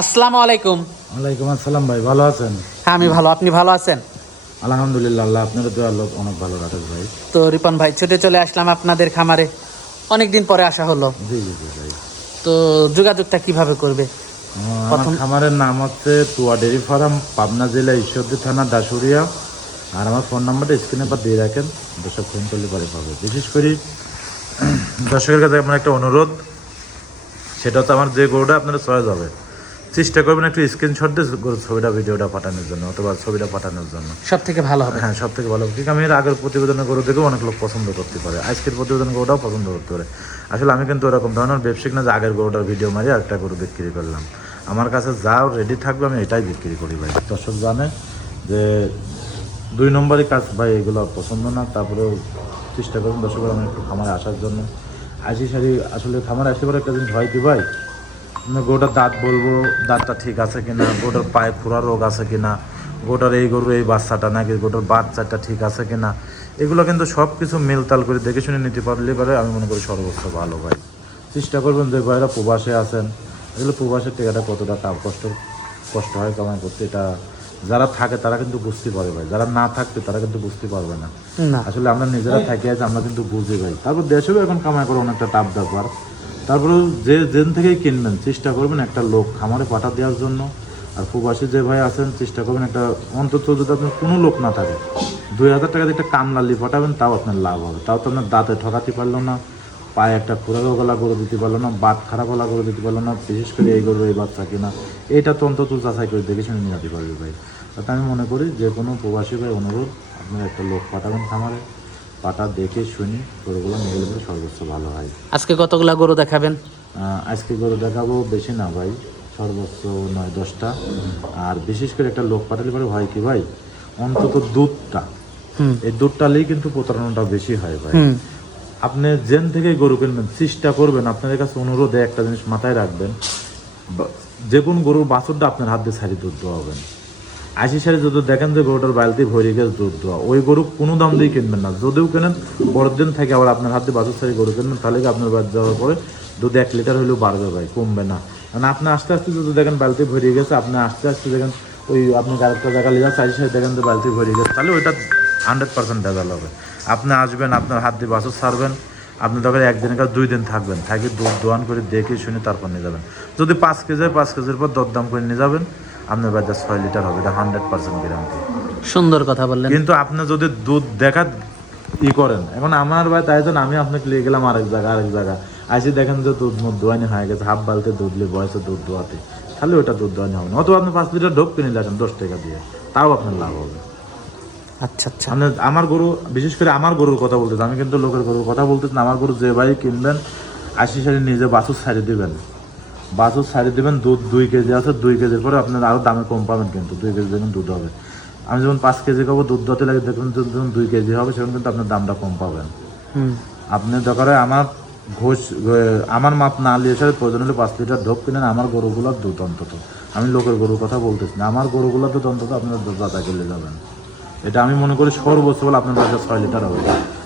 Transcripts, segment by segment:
আসসালামু আলাইকুম। ওয়ালাইকুম আসসালাম ভাই ভালো আছেন? হ্যাঁ আমি ভালো আপনি ভালো আছেন? আলহামদুলিল্লাহ আল্লাহ আপনার তো আল্লাহ অনেক ভালো রাখেন ভাই। তো রিপন ভাই ছুটে চলে আসলাম আপনাদের খামারে। অনেক দিন পরে আসা হলো। জি জি জি ভাই। তো যোগাযোগটা কীভাবে করবে? আমার খামারের নাম হচ্ছে তুয়া ডেরি ফার্ম পাবনা জেলা ঈশ্বরদী থানা দাসুরিয়া আর আমার ফোন নাম্বারটা স্ক্রিনে পর দিয়ে রাখেন দর্শক ফোন করলে পরে পাবে। বিশেষ করে দর্শকের কাছে আমার একটা অনুরোধ সেটা হচ্ছে আমার যে গরুটা আপনারা চয়েস হবে চেষ্টা করবেন একটু স্ক্রিনশট দিয়ে ছবিটা ভিডিওটা পাঠানোর জন্য অথবা ছবিটা পাঠানোর জন্য। সব থেকে ভালো হবে। হ্যাঁ সব থেকে ভালো ঠিক আমি এর আগের প্রতিবেদনের গরু দেখেও অনেক লোক পছন্দ করতে পারে। আজকের প্রতিবেদন গরুটাও পছন্দ করতে পারে। আসলে আমি কিন্তু ওরকম ধরনের ব্যবসায়িক না যে আগের গরুটার ভিডিও মারি একটা গরু বিক্রি করলাম। আমার কাছে যা রেডি থাকবে আমি এটাই বিক্রি করি ভাই। দর্শক জানে যে দুই নম্বরই কাজ ভাই এগুলো পছন্দ না তারপরেও চেষ্টা করুন দর্শক আমি একটু খামারে আসার জন্য। আসি সারি আসলে খামারে আসতে পারে একটা জিনিস হয় কি ভাই? গোটার দাঁত বলব দাঁতটা ঠিক আছে কিনা গোটার পায়ে ফুরা রোগ আছে কিনা গোটার এই গরুর এই বাচ্চাটা নাকি গোটার বাচ্চাটা ঠিক আছে কিনা এগুলো কিন্তু সব কিছু মেলতাল করে দেখে শুনে নিতে পারলে পারে আমি মনে করি সর্বোচ্চ ভালো ভাই। চেষ্টা করবেন যে ভাইরা প্রবাসে আছেন এগুলো প্রবাসের টেকাটা কতটা কাপ কষ্ট কষ্ট হয় কামাই করতে এটা যারা থাকে তারা কিন্তু বুঝতে পারে ভাই যারা না থাকতে তারা কিন্তু বুঝতে পারবে না। আসলে আমরা নিজেরা থাকি আছি আমরা কিন্তু বুঝি ভাই। তারপর দেশেও এখন কামাই করে অনেকটা টাপ ব্যাপার। তারপরে যে যেন থেকেই কিনবেন, চেষ্টা করবেন একটা লোক খামারে পাঠা দেওয়ার জন্য। আর প্রবাসী যে ভাই আছেন, চেষ্টা করবেন একটা, অন্তত যদি আপনার কোনো লোক না থাকে, দুই হাজার টাকা দিয়ে একটা কামলালি পাঠাবেন, তাও আপনার লাভ হবে। তাও তো আপনার দাঁতে ঠকাতে পারল না, পায়ে একটা খোরাকো গলা করে দিতে পারল না, বাত খারাপ গলা করে দিতে পারল না, বিশেষ করে এই গরু এই বাচ্চা কিনা। এটা তো অন্তত যাচাই করে দেখে শুনে নিয়ে যেতে পারবে ভাই। তাতে আমি মনে করি যে কোনো প্রবাসী ভাই অনুরোধ, আপনার একটা লোক পাঠাবেন খামারে। পাটা দেখে শুনি গরুগুলো নিয়ে গেলে সর্বোচ্চ ভালো হয়। আজকে কতগুলা গরু দেখাবেন? আজকে গরু দেখাবো বেশি না ভাই সর্বোচ্চ নয় দশটা। আর বিশেষ করে একটা লোক পাঠালে পরে হয় কি ভাই অন্তত দুধটা। এই দুধটা নিয়েই কিন্তু প্রতারণাটা বেশি হয় ভাই। আপনি জেন থেকে গরু কিনবেন চেষ্টা করবেন আপনাদের কাছে অনুরোধে একটা জিনিস মাথায় রাখবেন যে কোন গরুর বাছুরটা আপনার হাত দিয়ে সারি দুধ দেওয়াবেন আশি সারি যদি দেখেন যে গরুটার বালতি ভরে গেছে দুধ দেওয়া, ওই গরু কোনো দাম দিয়ে কিনবেন না। যদিও কেনেন বড় দিন থেকে আবার আপনার হাত বাছুর সারি গরু কিনবেন, তাহলে কি আপনার বাদ যাওয়ার পরে দুধ এক লিটার হলেও বাড়বে ভাই, কমবে না। কারণ আপনি আস্তে আস্তে যদি দেখেন বালতি ভরে গেছে, আপনি আস্তে আস্তে দেখেন ওই আপনি গাড়িটা জায়গা লিটার চারি সারি দেখেন যে বালতি ভরে গেছে, তাহলে ওইটা হান্ড্রেড পার্সেন্ট ভেজাল হবে। আপনি আসবেন, আপনার হাত দিয়ে বাছুর ছাড়বেন আপনি তখন একদিনের কাছে দুই দিন থাকবেন, থাকি দুধ দোয়ান করে দেখে শুনে তারপর নিয়ে যাবেন। যদি পাঁচ কেজি হয়, পাঁচ কেজির পর দরদাম করে নিয়ে যাবেন আপনার বাজার ছয় লিটার হবে এটা হান্ড্রেড পার্সেন্ট গ্যারান্টি সুন্দর কথা বললেন। কিন্তু আপনি যদি দুধ দেখা ই করেন এখন আমার ভাই তাই জন্য আমি আপনাকে নিয়ে গেলাম আরেক জায়গা আরেক জায়গা। আসি দেখেন যে দুধ মুধ দোয়ানি হয়ে গেছে হাফ বালতে দুধ নিয়ে বয়সে দুধ দোয়াতে। তাহলে ওটা দুধ দোয়ানি হবে না। অথবা আপনি পাঁচ লিটার ঢোক কিনে আসেন দশ টাকা দিয়ে। তাও আপনার লাভ হবে। আচ্ছা আচ্ছা। মানে আমার গরু বিশেষ করে আমার গরুর কথা বলতেছি আমি কিন্তু লোকের গরুর কথা বলতেছি না আমার গরু যে ভাই কিনবেন আশি সারি নিজে বাছুর ছাড়ি দিবেন। বাছুর ছাড়ি দেবেন দুধ দুই কেজি আছে দুই কেজির পরে আপনার আরও দামে কম পাবেন কিন্তু দুই কেজি দেখুন দুধ হবে। আমি যখন পাঁচ কেজি খাব দুধ দতে লাগে দেখুন যখন দুই কেজি হবে সেখানে কিন্তু আপনার দামটা কম পাবেন। আপনি দরকার আমার ঘোষ আমার মাপ না নিয়ে এসে প্রয়োজন হলে পাঁচ লিটার ঢোক কিনেন আমার গরুগুলোর দুধ অন্তত। আমি লোকের গরুর কথা বলতেছি না আমার গরুগুলোর দুধ অন্তত আপনার দুধ দাতা কিনলে যাবেন। এটা আমি মনে করি সর্বোচ্চ বলে আপনার বাজার ছয় লিটার হবে।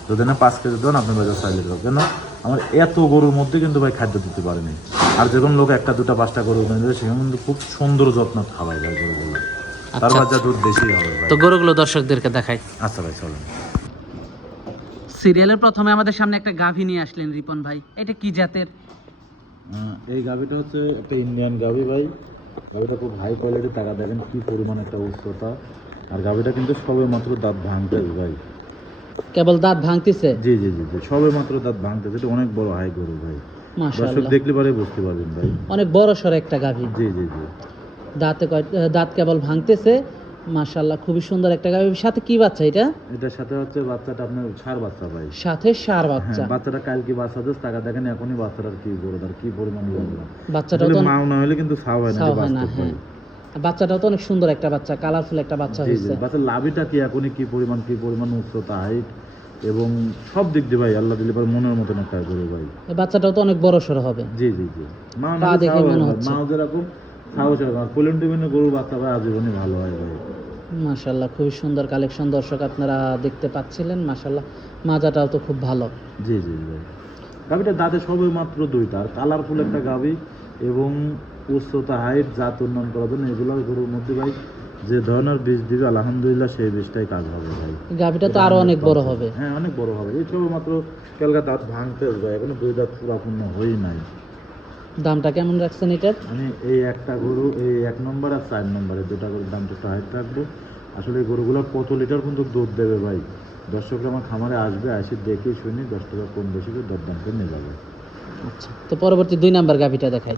যদি না পাঁচ কেজি দেন আপনি বাজার ছয় লিটার কেন আমার এত গরুর মধ্যে কিন্তু ভাই খাদ্য দিতে পারেনি আর যে কোনো লোক একটা দুটা পাঁচটা গরু কিনে সেখানে কিন্তু খুব সুন্দর যত্ন খাওয়াই যায় গরুগুলো। তার বাজার দুধ বেশি হবে তো গরুগুলো দর্শকদেরকে দেখাই। আচ্ছা ভাই চলেন। সিরিয়ালের প্রথমে আমাদের সামনে একটা গাভী নিয়ে আসলেন রিপন ভাই। এটা কি জাতের? এই গাভিটা হচ্ছে একটা ইন্ডিয়ান গাভি ভাই। গাভিটা খুব হাই কোয়ালিটি টাকা দেখেন কি পরিমাণ একটা উচ্চতা। আর গাভিটা কিন্তু সবে মাত্র দাঁত ভাঙতেছে ভাই। কেবল দাঁত ভাঙতেছে? জি জি জি জি সবে মাত্র দাঁত ভাঙতেছে। এটা অনেক বড় হাই গরু ভাই। দর্শক মাশাআল্লাহ দেখলে পরে বুঝতে পারবেন ভাই। অনেক বড় সড় একটা গাভী। জি জি জি। দাঁতে দাঁত কেবল ভাঙতেছে। মাশাআল্লাহ খুবই সুন্দর একটা গাভী। সাথে কি বাচ্চা এটা? এটার সাথে হচ্ছে বাচ্চাটা আপনার সার বাচ্চা ভাই। সাথে সার বাচ্চা। হ্যাঁ বাচ্চাটা কালকে বাচ্চা দিস টাকা দেখেন এখনই বাচ্চাটার কি গরু তার কি পরিমাণ তো মাও না হলে কিন্তু ছাও হয় না না। বাচ্চাটাও তো অনেক সুন্দর একটা বাচ্চা কালারফুল একটা বাচ্চা হয়েছে। বাচ্চার লাভিটা কি এখনই কি পরিমাণ কি পরিমাণ উচ্চতা হাইট এবং সব দিক দিয়ে ভাই আল্লাহ দিলে পরে মনের মতন একটা গরু ভাই। এই বাচ্চাটাও তো অনেক বড় সড় হবে। জি জি জি। মা না দেখে মনে হচ্ছে। মাও যেরকম ছাও সেরকম আর পোলেন টিমেন গরু বাচ্চা ভাই আজীবনই ভালো হয় ভাই। মাশাল্লাহ খুবই সুন্দর কালেকশন দর্শক আপনারা দেখতে পাচ্ছিলেন মাশাল্লাহ মাজাটাও তো খুব ভালো। জি জি জি। ভাই গাভিটা দাঁতে সবে মাত্র দুইটা আর কালারফুল একটা গাভি এবং উচ্চতা হাইট জাত উন্নয়ন করার জন্য এগুলো গরুর মধ্যে ভাই যে ধরনের বীজ দিবে আলহামদুলিল্লাহ সেই বীজটাই কাজ হবে ভাই। গাভিটা তো আরও অনেক বড় হবে। হ্যাঁ অনেক বড় হবে। এই সবে মাত্র কালকা দাঁত ভাঙতে আসবে এখনও দুই দাঁত পুরাপূর্ণ হয়েই নাই। দামটা কেমন রাখছেন এটার? মানে এই একটা গরু এই এক নম্বর আর চার নম্বরে দুটা গরুর দামটা একটু হাইট থাকবে আসলে এই গরুগুলো কত লিটার কিন্তু দুধ দেবে ভাই? দর্শকরা আমার খামারে আসবে আসি দেখে শুনি দশ টাকা কম বেশি করে দরদাম করে নিয়ে যাবে। আচ্ছা তো পরবর্তী দুই নাম্বার গাভিটা দেখাই।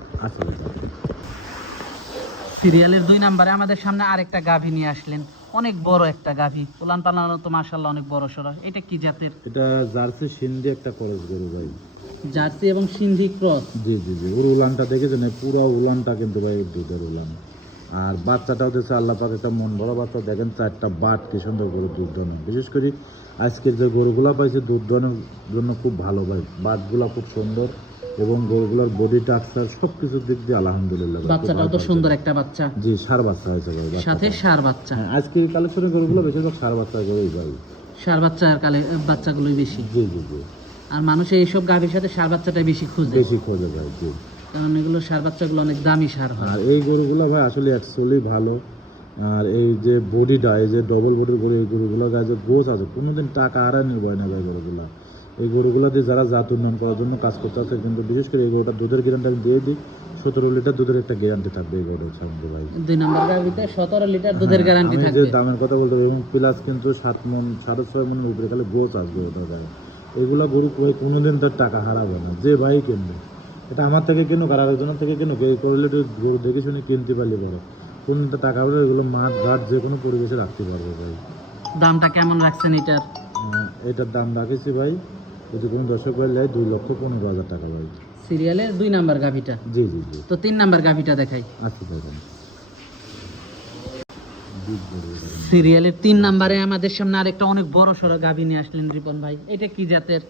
সিরিয়ালের দুই নাম্বারে আমাদের সামনে আরেকটা গাভি নিয়ে আসলেন। অনেক বড় একটা গাভি। উলান পালানো তো মাশাল্লাহ অনেক বড় সড়ো এটা কি জাতের? এটা জার্সি সিন্ধি একটা খরচ গরু ভাই। জার্সি এবং সিন্ধি ক্রস? জি জি জি। ওর উলানটা দেখেছেন? পুরো উলানটা কিন্তু ভাই দুধের উলান। আর বাচ্চাটাও দিচ্ছে আল্লাহ পাক একটা মন ভরা বাচ্চা। দেখেন চারটা বাট কি সুন্দর গরু দুধ দোনো। বিশেষ করে আজকের যে গরুগুলা পাইছে দুধ দোনোর জন্য খুব ভালো ভাই। বাটগুলা খুব সুন্দর। এবং গরুগুলোর বডি টাক্সার সব কিছুর দিক দিয়ে আলহামদুলিল্লাহ বাচ্চাটাও তো সুন্দর একটা বাচ্চা। জি সার বাচ্চা হয়েছে ভাই সাথে সার বাচ্চা। হ্যাঁ আজকে কালেকশনের গরুগুলো বেশিরভাগ সার বাচ্চা গরুই ভাই। সার বাচ্চা আর কালে বাচ্চাগুলোই বেশি। জি জি জি। আর মানুষ এইসব গাভির সাথে সার বাচ্চাটাই বেশি খুঁজে। বেশি খোঁজে ভাই জি। কারণ এগুলো সার বাচ্চাগুলো অনেক দামি সার হয়। আর এই গরুগুলো ভাই আসলে অ্যাকচুয়ালি ভালো। আর এই যে বডিটা এই যে ডবল বডির গরু এই গরুগুলো গায়ে যে গোছ আছে কোনোদিন টাকা আড়াই নির্ভয় না ভাই গরুগুলা। এই গরুগুলো দিয়ে যারা জাত উন্নয়ন করার জন্য কাজ করতে আছে কিন্তু বিশেষ করে এই গরুটা দুধের গ্যারান্টি আমি দিয়ে দিই সতেরো লিটার দুধের একটা গ্যারান্টি থাকবে এই গরুর সামনে ভাই। দুই নাম্বার গাভিতে সতেরো লিটার দুধের গ্যারান্টি আমি যে দামের কথা বলতে এবং প্লাস কিন্তু সাত মন সাড়ে ছয় মনের উপরে খালি গোছ আসবে ওটা গায়ে এগুলা গরু ভাই কোনোদিন তার টাকা হারাবে না যে ভাই কিনবে। এটা আমার থেকে কেন আর আরেকজনের থেকে কেন এই করলে গরু দেখে শুনে কিনতে পারলে বড়। কোন টাকা হলে এগুলো মাঠ ঘাট যে কোনো পরিবেশে রাখতে পারবে ভাই। দামটা কেমন রাখছেন এটার? এটার দাম রাখেছি ভাই যদি কোনো দর্শক ভাই নেয় দুই লক্ষ পনেরো হাজার টাকা ভাই সিরিয়ালের দুই নাম্বার গাভিটা? জি জি জি। তো তিন নাম্বার গাভিটা দেখাই। আচ্ছা দেখুন। সিরিয়ালের তিন নাম্বারে আমাদের সামনে আরেকটা অনেক বড় সড়ো গাভি নিয়ে আসলেন রিপন ভাই। এটা কি জাতের?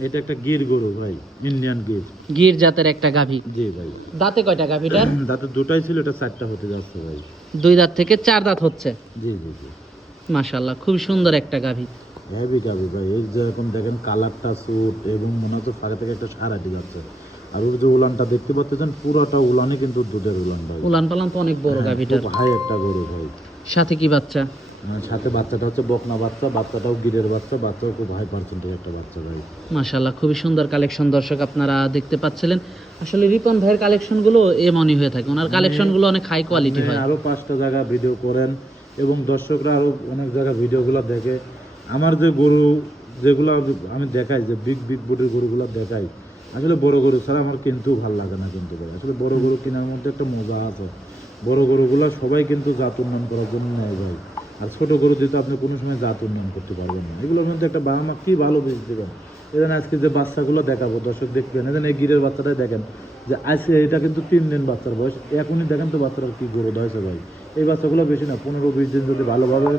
এটা একটা গির গরু ভাই ইন্ডিয়ান গির। গির জাতের একটা গাভি। জি ভাই। দাঁতে কয়টা গাভিটার? দাঁতে দুটাই ছিল এটা চারটা হতে যাচ্ছে ভাই। দুই দাঁত থেকে চার দাঁত হচ্ছে। জি জি জি। মাশাল্লাহ খুব সুন্দর একটা গাভি। হেভি গাবি ভাই এই যে এখন দেখেন কালারটা স্যুট এবং মনে হচ্ছে ফাঁকা থেকে একটা সার আটি যাচ্ছে। আর ওর যে উলানটা দেখতে পাচ্ছেন পুরোটা উলানে কিন্তু দুধের উলান ভাই। উলান পালান তো অনেক বড় গাভিটার। খুব হাই একটা গরু ভাই। সাথে কি বাচ্চা? সাথে বাচ্চাটা হচ্ছে বকনা বাচ্চা বাচ্চাটাও গিরের বাচ্চা বাচ্চাও খুব হাই পার্সেন্টেজ একটা বাচ্চা ভাই। মাশাল্লাহ খুবই সুন্দর কালেকশন দর্শক আপনারা দেখতে পাচ্ছিলেন। আসলে রিপন ভাইয়ের কালেকশনগুলো এমনই হয়ে থাকে। ওনার কালেকশনগুলো অনেক হাই কোয়ালিটি হয় আরও পাঁচটা জায়গা ভিডিও করেন এবং দর্শকরা আরও অনেক জায়গা ভিডিওগুলো দেখে। আমার যে গরু যেগুলো আমি দেখাই, যে বিগ বিগ বডির গরুগুলো দেখাই, আসলে বড় গরু ছাড়া আমার কিন্তু ভালো লাগে না কিন্তু আসলে বড় গরু কেনার মধ্যে একটা মজা আছে। বড় গরুগুলো সবাই কিন্তু জাত উন্নয়ন করার জন্য নেয় ভাই। আর ছোট গরু দিতে আপনি কোনো সময় জাত উন্নয়ন করতে পারবেন না। এগুলোর মধ্যে একটা বাবা মা কী ভালো বীজ দেবেন? এখানে আজকে যে বাচ্চাগুলো দেখাবো, দর্শক দেখবেন এখানে এই গিরের বাচ্চাটাই দেখেন। যে আজকে এটা কিন্তু তিন দিন বাচ্চার বয়স, এখনই দেখেন তো বাচ্চারা কি গরু হয়েছে ভাই। এই বাচ্চাগুলো বেশি না, পনেরো, বিশ দিন যদি ভালোভাবে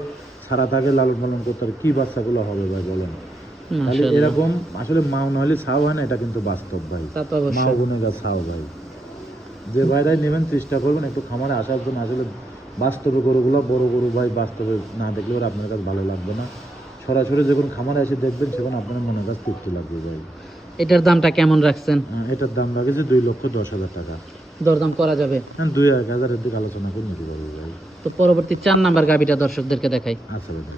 সারা থাকে লালন পালন করতে পারে কি বাচ্চাগুলো হবে ভাই বলেন? তাহলে এরকম আসলে মাও নাহলে ছাও হয় না এটা কিন্তু বাস্তব ভাই। মা অবশ্যই গুণেগা ছাও ভাই। যে ভাইরাই নেবেন চেষ্টা করবেন একটু খামারে আসার জন্য। আসলে বাস্তবে গরুগুলো বড় গরু ভাই বাস্তবে না দেখলে ওর আপনার কাছে ভালো লাগবে না। সরাসরি যখন খামারে এসে দেখবেন তখন আপনার মনে কাছে তৃপ্তি লাগবে ভাই। এটার দামটা কেমন রাখছেন? হ্যাঁ, এটার দাম লাগেছে দুই লক্ষ দশ হাজার টাকা। দরদাম করা যাবে। হ্যাঁ দুই এক হাজারের দিকে আলোচনা করে নিতে পারবে ভাই তো পরবর্তী চার নাম্বার গাভিটা দর্শকদেরকে দেখাই। আচ্ছা ভাই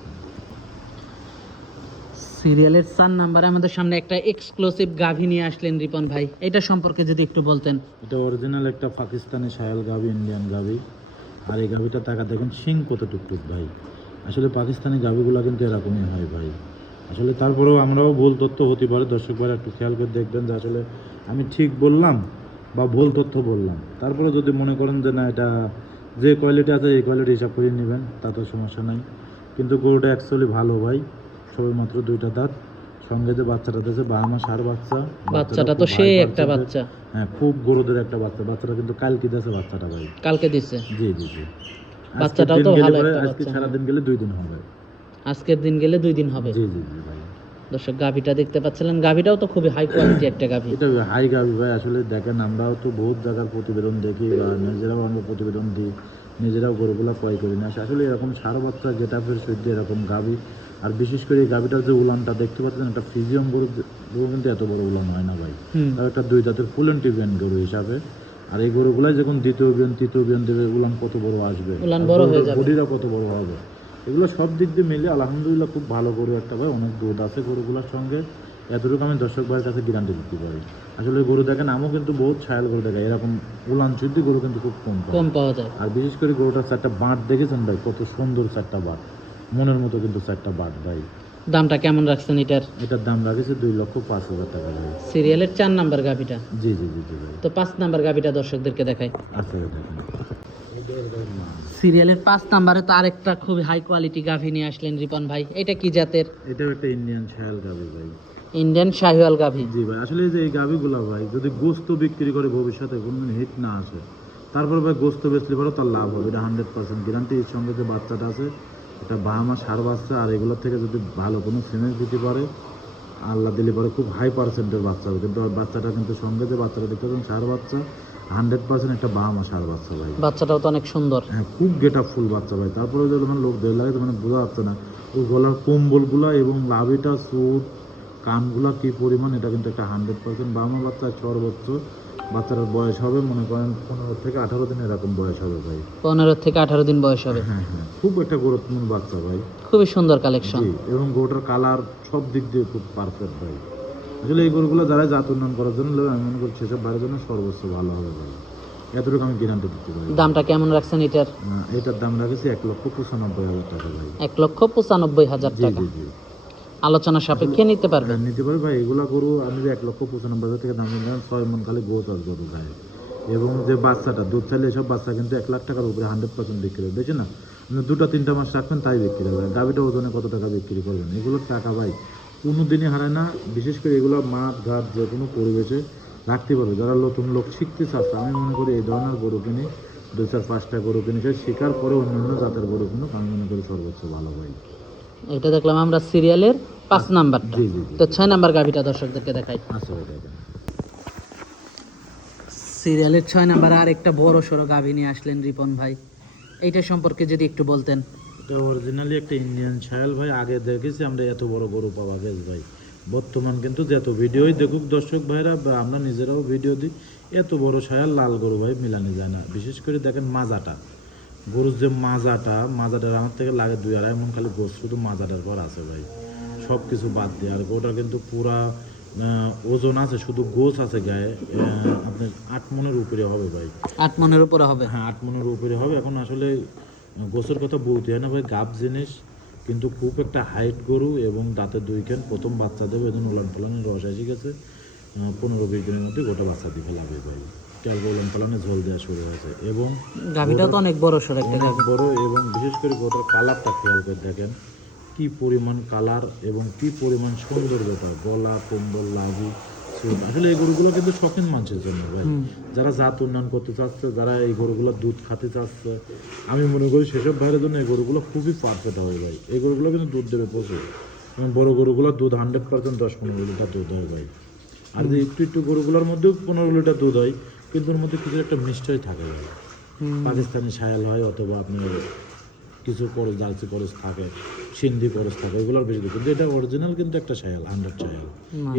সিরিয়ালের চার নাম্বারে আমাদের সামনে একটা এক্সক্লুসিভ গাভি নিয়ে আসলেন রিপন ভাই। এটা সম্পর্কে যদি একটু বলতেন। এটা অরিজিনাল একটা পাকিস্তানি সায়াল গাভি ইন্ডিয়ান গাভি। আর এই গাভিটা টাকা দেখুন শিং কত টুকটুক ভাই। আসলে পাকিস্তানি গাভিগুলো কিন্তু এরকমই হয় ভাই। আসলে তারপরেও আমরাও ভুল তথ্য হতে পারে। দর্শক ভাইরা একটু খেয়াল করে দেখবেন যে আসলে আমি ঠিক বললাম বা ভুল তথ্য বললাম। তারপরে যদি মনে করেন যে না এটা যে কোয়ালিটি আছে এই কোয়ালিটি হিসাব করে নেবেন তাতে সমস্যা নাই। কিন্তু গরুটা অ্যাকচুয়ালি ভালো ভাই। সবে মাত্র দুইটা দাঁত। সঙ্গে যে বাচ্চাটা দিয়েছে বাবা মা সার বাচ্চা। বাচ্চাটা তো সেই একটা বাচ্চা। হ্যাঁ খুব গরুদের একটা বাচ্চা। বাচ্চাটা কিন্তু কালকে দিয়েছে বাচ্চাটা ভাই। কালকে দিছে জি জি জি। বাচ্চাটাও তো ভালো একটা আজকে বাচ্চা। সারাদিন গেলে দুই দিন হবে। আজকের দিন গেলে দুই দিন হবে। জি জি জি। দর্শক গাভিটা দেখতে পাচ্ছিলেন। গাভিটাও তো খুবই হাই কোয়ালিটি একটা গাভি। এটা হাই গাবি ভাই আসলে দেখেন আমরাও তো বহুত জায়গার প্রতিবেদন দেখি বা নিজেরাও আমরা প্রতিবেদন দিই নিজেরাও গরুগুলা ক্রয় করি না। আসলে এরকম সার বাচ্চা যেটা ফের সহ্য এরকম গাবি আর বিশেষ করে এই গাবিটার যে উলানটা দেখতে পাচ্ছেন একটা ফিজিয়াম গরু গরু কিন্তু এত বড় উলান হয় না ভাই। তাও একটা দুই দাঁতের ফুল টিভেন গরু হিসাবে। আর এই গরুগুলাই যখন দ্বিতীয় বিয়ন তৃতীয় বিয়ন দেবে উলান কত বড় আসবে? উলান বড় হয়ে যাবে। বডিটা কত বড় হবে? এগুলো সব দিক দিয়ে মিলে আলহামদুলিল্লাহ খুব ভালো গরু একটা ভাই। অনেক দুধ আছে গরুগুলোর সঙ্গে। এতটুকু আমি দর্শক ভাইয়ের কাছে গ্যারান্টি দিতে পারি। আসলে গরু দেখেন আমিও কিন্তু বহুত ছায়াল গরু দেখে এরকম উলান শুদ্ধি গরু কিন্তু খুব কম কম পাওয়া যায়। আর বিশেষ করে গরুটার চারটা বাঁট দেখেছেন ভাই? কত সুন্দর চারটা বাঁট মনের মতো কিন্তু চারটা বাঁট ভাই। দামটা কেমন রাখছেন এটার? এটার দাম রাখেছে দুই লক্ষ পাঁচ হাজার টাকা ভাই। সিরিয়ালের চার নাম্বার গাভিটা? জি জি জি জি ভাই। তো পাঁচ নাম্বার গাভিটা দর্শকদেরকে দেখাই। আচ্ছা দেখেন। সিরিয়ালের পাঁচ নাম্বারে তো আরেকটা খুব হাই কোয়ালিটি গাভি নিয়ে আসলেন রিপন ভাই। এটা কি জাতের? এটাও একটা ইন্ডিয়ান ছায়াল গাবি ভাই। ইন্ডিয়ান শাহিওয়াল গাভি? জি ভাই আসলে যে এই গাভিগুলা ভাই যদি গোস্ত বিক্রি করে ভবিষ্যতে কোনোদিন হিট না আসে তারপরে ভাই গোস্ত বেচলে পরে তার লাভ হবে এটা হান্ড্রেড পার্সেন্ট গ্যারান্টি এর সঙ্গে যে বাচ্চাটা আছে এটা বাবা মা সার বাচ্চা আর এগুলোর থেকে যদি ভালো কোনো সিমেন্ট দিতে পারে আল্লাহ দিলে পরে খুব হাই পার্সেন্টের বাচ্চা হবে। কিন্তু বাচ্চাটা কিন্তু সঙ্গে যে বাচ্চাটা দেখতে পাচ্ছেন সার বাচ্চা হান্ড্রেড পার্সেন্ট একটা বাবা মা সার বাচ্চা ভাই। বাচ্চাটাও তো অনেক সুন্দর। হ্যাঁ খুব গেট আপ ফুল বাচ্চা ভাই। তারপরে যদি মানে লোক দেড় লাগে মানে বোঝা যাচ্ছে না। ওই গলার কম্বলগুলা এবং লাভিটা সুট কানগুলা কি পরিমাণ এটা কিন্তু একটা হান্ড্রেড পার্সেন্ট বামা বাচ্চা সর্বোচ্চ বাচ্চাটার বয়স হবে মনে করেন পনেরো থেকে আঠারো দিন এরকম বয়স হবে ভাই। পনেরো থেকে আঠারো দিন বয়স হবে। হ্যাঁ হ্যাঁ খুব একটা গুরুত্বপূর্ণ বাচ্চা ভাই। খুবই সুন্দর কালেকশন এবং গরুটার কালার সব দিক দিয়ে খুব পারফেক্ট ভাই। আসলে এই গরুগুলো যারা জাত উন্নয়ন করার জন্য নেবে, আমি মনে করি সেসব বাইরের জন্য সর্বোচ্চ ভালো হবে ভাই। এতটুকু আমি গ্যারান্টি দিতে পারি। দামটা কেমন রাখছেন এটার? এটার দাম রাখেছি এক লক্ষ পঁচানব্বই হাজার টাকা ভাই। এক লক্ষ পঁচানব্বই হাজার টাকা। আলোচনা সাপেক্ষে নিতে পারবে নিতে পারি ভাই এগুলা গরু আমি যে এক লক্ষ পঁচানব্বই হাজার থেকে দাম নিলাম ছয় মন খালি গোছ আর গরু গায়ে এবং যে বাচ্চাটা দুধ চাইলে এসব বাচ্চা কিন্তু এক লাখ টাকার উপরে হান্ড্রেড পার্সেন্ট বিক্রি হবে বেশি না? দুটো তিনটা মাস রাখবেন তাই বিক্রি হবে গাভিটা ওজনে কত টাকা বিক্রি করবেন? এগুলোর টাকা ভাই কোনো দিনই হারায় না বিশেষ করে এগুলো মাঠ ঘাট যে কোনো পরিবেশে রাখতে পারবে। যারা নতুন লোক শিখতে চাচ্ছে আমি মনে করি এই ধরনের গরু কিনে দু চার পাঁচটা গরু কিনে সে শেখার পরে অন্যান্য জাতের গরু কিনুক আমি মনে করি সর্বোচ্চ ভালো হয়। এটা দেখলাম আমরা সিরিয়ালের পাঁচ নাম্বার জি জি তো ছয় নাম্বার গাভিটা দর্শকদেরকে দেখাই। আচ্ছা সিরিয়ালের ছয় নাম্বারে আর একটা বড় সড়ো গাভি নিয়ে আসলেন রিপন ভাই। এইটা সম্পর্কে যদি একটু বলতেন। এটা অরিজিনালি একটা ইন্ডিয়ান ছায়াল ভাই আগে দেখেছি আমরা এত বড় গরু পাওয়া গেছে ভাই। বর্তমান কিন্তু যত ভিডিওই দেখুক দর্শক ভাইরা বা আমরা নিজেরাও ভিডিও দিই এত বড় ছায়াল লাল গরু ভাই মিলানো যায় না। বিশেষ করে দেখেন মাজাটা। গরুর যে মাজাটা মাজাটার আমার থেকে লাগে দুই আড়াই মন খালি গোস শুধু মাজাটার পর আছে ভাই। সব কিছু বাদ দিয়ে আর গোটা কিন্তু পুরা ওজন আছে শুধু গোস আছে গায়ে আপনার আট মনের উপরে হবে ভাই। আট মনের উপরে হবে। হ্যাঁ আট মনের উপরে হবে। এখন আসলে গোসের কথা বলতে হয় না ভাই গাব জিনিস কিন্তু খুব একটা হাইট গরু এবং দাঁতে দুই খান প্রথম বাচ্চা দেবে এখন উলান পালানের রস এসে গেছে পনেরো বিশ দিনের মধ্যে গোটা বাচ্চা দিয়ে ফেলাবে ভাই ক্যালকা উলান পালানে ঝোল দেওয়া শুরু হয়েছে এবং গাভিটা তো অনেক বড় একটা অনেক বড় এবং বিশেষ করে গোটার কালারটা খেয়াল করে দেখেন কি পরিমাণ কালার এবং কি পরিমাণ সৌন্দর্যতা গলা কম্বল লাভি। আসলে এই গরুগুলো কিন্তু শখিন মানুষের জন্য ভাই। যারা জাত উন্নয়ন করতে চাচ্ছে যারা এই গরুগুলো দুধ খাতে চাচ্ছে আমি মনে করি সেসব ভাইয়ের জন্য এই গরুগুলো খুবই পারফেক্ট হয় ভাই। এই গরুগুলো কিন্তু দুধ দেবে প্রচুর। এবং বড় গরুগুলো দুধ হান্ড্রেড পার্সেন্ট দশ পনেরো লিটার দুধ হয় ভাই। আর যে একটু একটু গরুগুলোর মধ্যেও পনেরো লিটার দুধ হয় কিন্তু ওর মধ্যে কিছু একটা মিষ্টাই থাকে ভাই। পাকিস্তানি সায়াল হয় অথবা আপনার কিছু করস জার্সি করস থাকে সিন্ধি করস থাকে ওগুলোর বেশি। কিন্তু এটা অরিজিনাল কিন্তু একটা সায়াল হান্ড্রেড সায়াল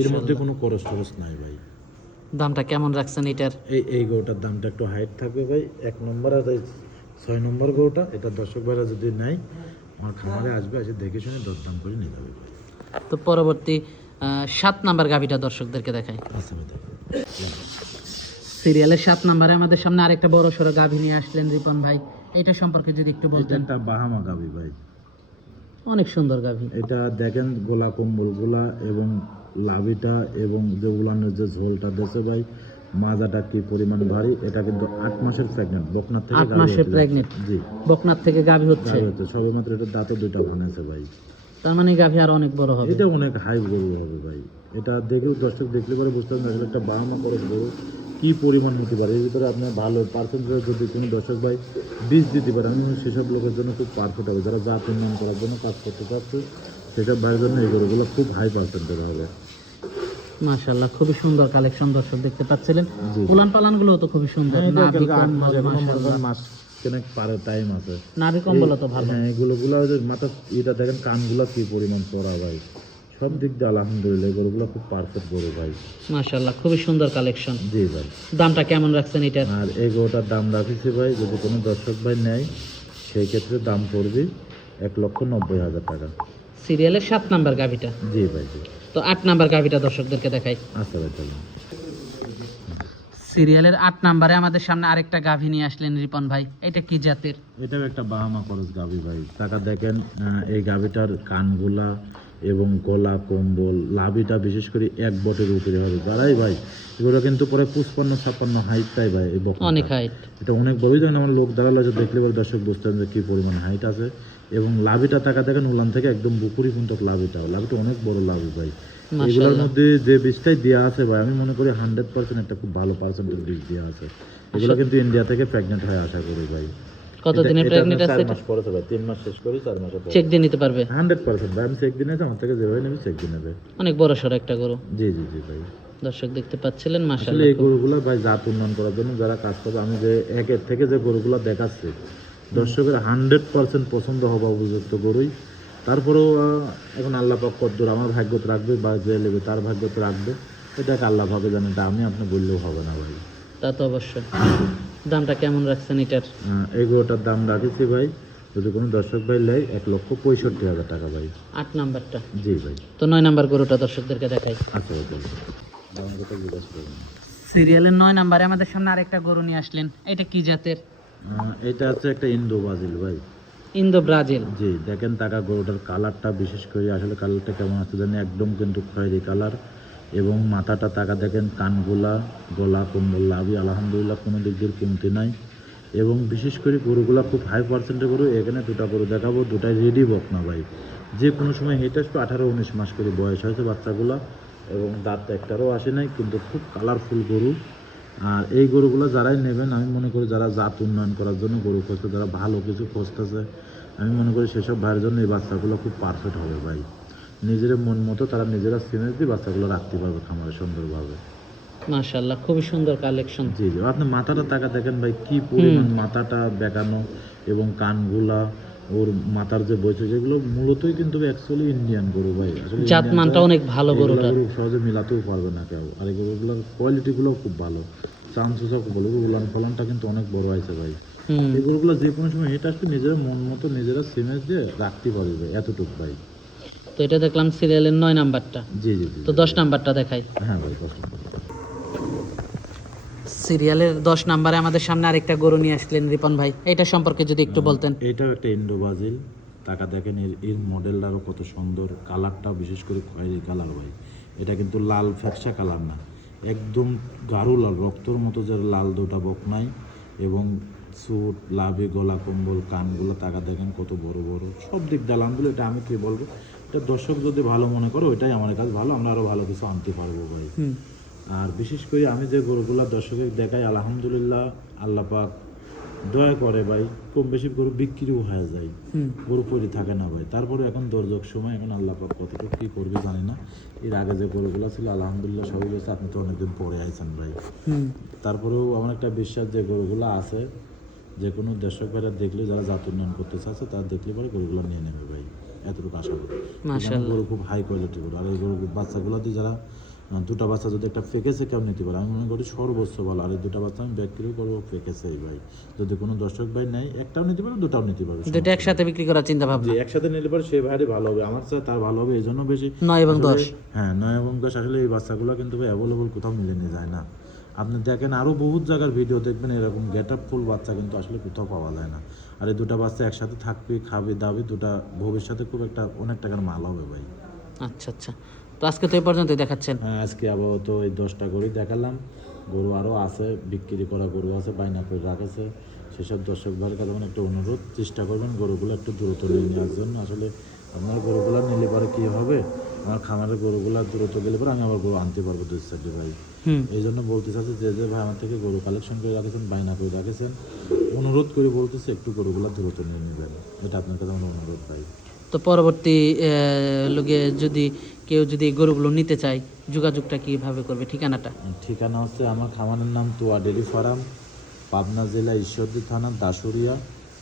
এর মধ্যে কোনো করস টরস নাই ভাই। দামটা কেমন রাখছেন এটার? এই এই গরুটার দামটা একটু হাইট থাকবে ভাই। এক নম্বর আর ছয় নম্বর গরুটা এটা দর্শক ভাইরা যদি নেয় আমার খামারে আসবে এসে দেখে শুনে দরদাম করে নিয়ে যাবে ভাই। তো পরবর্তী সাত নাম্বার গাভিটা দর্শকদেরকে দেখাই। আচ্ছা। সিরিয়ালের সাত নাম্বারে আমাদের সামনে আরেকটা বড় সড়ো গাভি নিয়ে আসলেন রিপন ভাই। এটা সম্পর্কে যদি একটু বলতেন। বাহামা গাবি ভাই। অনেক সুন্দর গাভি। এটা দেখেন গোলা কম্বলগুলা এবং লাভিটা এবং যে উলানের যে ঝোলটা দেশে ভাই মাজাটা কি পরিমাণ ভারী এটা কিন্তু আট মাসের প্রেগনেন্ট বকনার থেকে আট মাসের। প্রেগনেন্ট জি। বকনার থেকে গাভি হচ্ছে। হচ্ছে সবেমাত্র এটা দাঁতে দুইটা ভাঙেছে ভাই। তার মানে গাভি আর অনেক বড় হবে। এটা অনেক হাই গরু হবে ভাই। এটা দেখেও দর্শক দেখলে পরে বুঝতে পারবেন একটা বাবা মা খরচ গরু। কি পরিমাণ নিতে পারে? এর ভিতরে আপনার ভালো পার্সেন্টেজ যদি কোনো দর্শক ভাই বীজ দিতে পারে আমি সেসব লোকের জন্য খুব পারফেক্ট হবে। যারা জাত উন্নয়ন করার জন্য কাজ করতে চাচ্ছে সেসব ভাইয়ের জন্য এই গরুগুলো খুব হাই পার্সেন্টেজ হবে। মাশাআল্লাহ খুবই সুন্দর কালেকশন দর্শক দেখতে পাচ্ছিলেন। জি। উলান পালান তো খুবই সুন্দর। হ্যাঁ, মাস কেনেক পারে টাইম আছে। নাভি কম্বল তো ভালো। হ্যাঁ এগুলো গুলো মাথা এটা দেখেন কানগুলো কি পরিমাণ চড়া ভাই। সব দিক দিয়ে আলহামদুলিল্লাহ গরুগুলো খুব পারফেক্ট গরু ভাই। মাশাল্লাহ খুবই সুন্দর কালেকশন জি ভাই। দামটা কেমন রাখছেন এটার? আর এই গরুটার দাম রাখিছি ভাই যদি কোনো দর্শক ভাই নেয় সেই ক্ষেত্রে দাম পড়বে এক লক্ষ নব্বই হাজার টাকা। সিরিয়ালের সাত নাম্বার গাভিটা। জি ভাই জি। তো আট নাম্বার গাভিটা দর্শকদেরকে দেখাই। আচ্ছা ভাই চলুন। সিরিয়ালের আট নাম্বারে আমাদের সামনে আরেকটা গাভি নিয়ে আসলেন রিপন ভাই। এটা কি জাতের? এটাও একটা বাহামা খরচ গাভি ভাই। টাকা দেখেন এই গাভিটার কানগুলা এবং গলা কম্বল লাভিটা বিশেষ করে এক বটের উপরে হবে। যারাই ভাই এগুলো কিন্তু পরে পুষ্পান্ন ছাপ্পান্ন হাইটটাই ভাই এই। অনেক হাইট এটা অনেক বড়ই দেখেন আমার লোক দাঁড়ালে হয়তো দেখলে পরে দর্শক বুঝতেন যে কি পরিমাণ হাইট আছে। এবং লাভিটা টাকা দেখেন উলান থেকে একদম বুকুরি পর্যন্ত লাভিটা লাভিটা অনেক বড় লাভি ভাই। এগুলোর মধ্যে যে বীজটাই দেওয়া আছে ভাই আমি মনে করি হান্ড্রেড পার্সেন্ট একটা খুব ভালো পার্সেন্টের বীজ দেওয়া আছে। এগুলো কিন্তু ইন্ডিয়া থেকে প্রেগনেন্ট হয়ে আশা করি ভাই। কতদিনের এটা- এটা প্রেগনেন্ট আছে মাস পরে তো ভাই তিন মাস শেষ করি চার মাসে পরে। চেক দিয়ে নিতে পারবে? হান্ড্রেড পার্সেন্ট ভাই আমি চেক দিনে আমার থেকে যেভাবে নেবে চেক দিয়ে নেবে। অনেক বড় সড়ো একটা গরু। জি জি জি ভাই। দর্শক দেখতে পাচ্ছিলেন আসলে মাশাল্লাহ এই গরুগুলো ভাই জাত উন্নয়ন করার জন্য যারা কাজ করবে আমি যে একের থেকে যে গরুগুলো দেখাচ্ছি দর্শকের হান্ড্রেড পার্সেন্ট পছন্দ হওয়া উপযুক্ত গরুই। তারপরেও এখন আল্লাহ পাক কদ্দুর আমার ভাগ্যত রাখবে বা যে নেবে তার ভাগ্যত রাখবে। এটাকে আল্লাহ ভাবে জানে এটা আমি আপনি বললেও হবে না ভাই। তা তো অবশ্যই। দামটা কেমন রাখছেন এটার? এই গরুটার দাম রাখেছি ভাই যদি কোনো দর্শক ভাই নেয় এক লক্ষ পঁয়ষট্টি হাজার টাকা ভাই। আট নাম্বারটা। জি ভাই। তো নয় নাম্বার গরুটা দর্শকদেরকে দেখাই। আচ্ছা সিরিয়ালের নয় নাম্বারে আমাদের সামনে আরেকটা গরু নিয়ে আসলেন। এটা কি জাতের? এটা হচ্ছে একটা ইন্দো বাজিল ভাই। Indo Brazil. জি দেখেন টাকা গরুটার কালারটা বিশেষ করে আসলে কালারটা কেমন আছে জানি একদম কিন্তু খয়েরি কালার। এবং মাথাটা তাকা দেখেন, কানগুলা, গলা কম্বল লাভি, আলহামদুলিল্লাহ, কোনো দিক দিয়ে কমতি নাই। এবং বিশেষ করে গরুগুলা খুব হাই পার্সেন্টের গরু, এখানে দুটা গরু দেখাবো, দুটাই রেডি বক না ভাই। যে কোনো সময় হেঁটে আসবে, আঠারো, উনিশ মাস করে বয়স হয়েছে বাচ্চাগুলা, এবং দাঁত একটারও আসে নাই, কিন্তু খুব কালারফুল গরু। আর এই গরুগুলো যারাই নেবেন, আমি মনে করি যারা জাত উন্নয়ন করার জন্য গরু খুঁজছে, যারা ভালো কিছু খুঁজতেছে, আমি মনে করি সেসব ভাইয়ের জন্য এই বাচ্চাগুলো খুব পারফেক্ট হবে ভাই। নিজের মন মতো তারা নিজেরা সিমেন্ট দিয়ে বাচ্চাগুলো রাখতে পারবে খামারে সুন্দরভাবে। মাশাল্লাহ খুবই সুন্দর কালেকশন জি জি। আপনি মাথাটা তাকা দেখেন ভাই কি পরিমাণ মাথাটা বেঁকানো এবং কানগুলা ওর মাথার যে বৈশিষ্ট্য যেগুলো মূলতই কিন্তু অ্যাকচুয়ালি ইন্ডিয়ান গরু ভাই। আসলে জাত মানটা অনেক ভালো গরুটার। গরু সহজে মিলাতেও পারবে না কেউ। আর এই গরুগুলোর কোয়ালিটিগুলোও খুব ভালো। চান্সেসও খুব ভালো। উলান ফলানটা কিন্তু অনেক বড় আছে ভাই। এই গরুগুলো যে কোনো সময় এটা আসলে নিজের মন মতো নিজেরা সিমেন্ট দিয়ে রাখতে পারবে এতটুকু ভাই। তো এটা দেখলাম সিরিয়ালের নয় নাম্বারটা। জি জি তো দশ নাম্বারটা দেখাই। হ্যাঁ ভাই সিরিয়ালের দশ নাম্বারে আমাদের সামনে আরেকটা গরু নিয়ে আসলেন রিপন ভাই। এটা সম্পর্কে যদি একটু বলতেন। এটাও একটা ইন্ডো বাজিল টাকা দেখেন এর এর মডেলটারও কত সুন্দর। কালারটা বিশেষ করে খয়েরি কালার ভাই। এটা কিন্তু লাল ফ্যাকসা কালার না। একদম গাঢ় লাল রক্তর মতো যে লাল দুটা বক নাই। এবং স্যুট লাভে গলা কম্বল কানগুলো টাকা দেখেন কত বড় বড়। সব দিক দিয়ে এটা আমি কি বলব? এটা দর্শক যদি ভালো মনে করে ওইটাই আমার কাছে ভালো আমরা আরও ভালো কিছু আনতে পারব ভাই। আর বিশেষ করে আমি যে গরুগুলা দর্শকের দেখাই আলহামদুলিল্লাহ আল্লাহ পাক দয়া করে ভাই কম বেশি গরু বিক্রিও হয়ে যায়। গরু পরি থাকে না ভাই। তারপরে এখন দর্জক সময় এখন আল্লাহ পাক কতটুকু কী করবে জানি না। এর আগে যে গরুগুলো ছিল আলহামদুলিল্লাহ সবই বেশি আপনি তো অনেকদিন পরে আইছেন ভাই। তারপরেও আমার একটা বিশ্বাস যে গরুগুলো আছে যে কোনো দর্শক ভাইরা দেখলে যারা জাত উন্নয়ন করতে চাচ্ছে তারা দেখলে পরে গরুগুলো নিয়ে নেবে ভাই। এতটুকু আশা করি। গরু খুব হাই কোয়ালিটি গরু। আর এই গরু বাচ্চাগুলো দিয়ে যারা দুটা বাচ্চা যদি একটা ফেকেছে কেউ নিতে পারে? আমি মনে করি সর্বোচ্চ ভালো। আর এই দুটা বাচ্চা আমি কিলো করব ফেকেছেই ভাই। যদি কোনো দর্শক ভাই নেয় একটাও নিতে পারবে দুটাও নিতে পারবে দুটো একসাথে বিক্রি করার চিন্তা যে ভাবনা একসাথে নিলে পরে সে ভাইয়ারই ভালো হবে। আমার চেয়ে তার ভালো হবে এই জন্য বেশি নয় এবং দশ। হ্যাঁ নয় এবং দশ আসলে এই বাচ্চাগুলো কিন্তু অ্যাভেলেবল কোথাও মিলে নিয়ে যায় না। আপনি দেখেন আরও বহুত জায়গার ভিডিও দেখবেন এরকম গেট আপ ফুল বাচ্চা কিন্তু আসলে কোথাও পাওয়া যায় না। আর এই দুটা বাচ্চা একসাথে থাকবে খাবে দাবে দুটা ভবিষ্যতে খুব একটা অনেক টাকার মাল হবে ভাই। আচ্ছা আচ্ছা। তো আজকে তো এই পর্যন্তই দেখাচ্ছেন। হ্যাঁ আজকে আপাতত এই দশটা গরুই দেখালাম। গরু আরও আছে বিক্রি করা গরু আছে বাইনা করে রাখেছে সেসব দর্শক ভাইয়ের কাছে একটা অনুরোধ চেষ্টা করবেন গরুগুলো একটু দ্রুত নিয়ে নেওয়ার জন্য। আসলে আপনার গরুগুলো নিলে পরে কী হবে? আমার খামারের গরুগুলো দ্রুত গেলে পরে আমি আবার গরু আনতে পারব দুই সাইডে ভাই। এই জন্য বলতে চাচ্ছি যে যে ভাই আমার থেকে গরু কালেকশন করে রাখেছেন বাইনা করে রাখেছেন অনুরোধ করে বলতেছে একটু গরুগুলো দ্রুত নিয়ে নেবেন। এটা আপনার কাছে আমার অনুরোধ ভাই। তো পরবর্তী লোকে যদি কেউ যদি গরুগুলো নিতে চায় যোগাযোগটা কীভাবে করবে? ঠিকানাটা? ঠিকানা হচ্ছে আমার খামারের নাম তোয়া ডেলি ফার্ম পাবনা জেলা ঈশ্বরদী থানা দাসুরিয়া।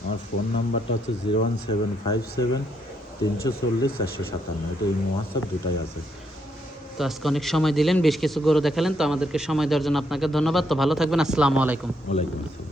আমার ফোন নাম্বারটা হচ্ছে zero one seven five seven তিনশো চল্লিশ চারশো সাতান্ন এটা এই হোয়াটসঅ্যাপ দুটাই আছে। তো আজকে অনেক সময় দিলেন বেশ কিছু গরু দেখালেন তো আমাদেরকে সময় দেওয়ার জন্য আপনাকে ধন্যবাদ। তো ভালো থাকবেন আসসালামু আলাইকুম। ওয়ালাইকুম আসসালাম।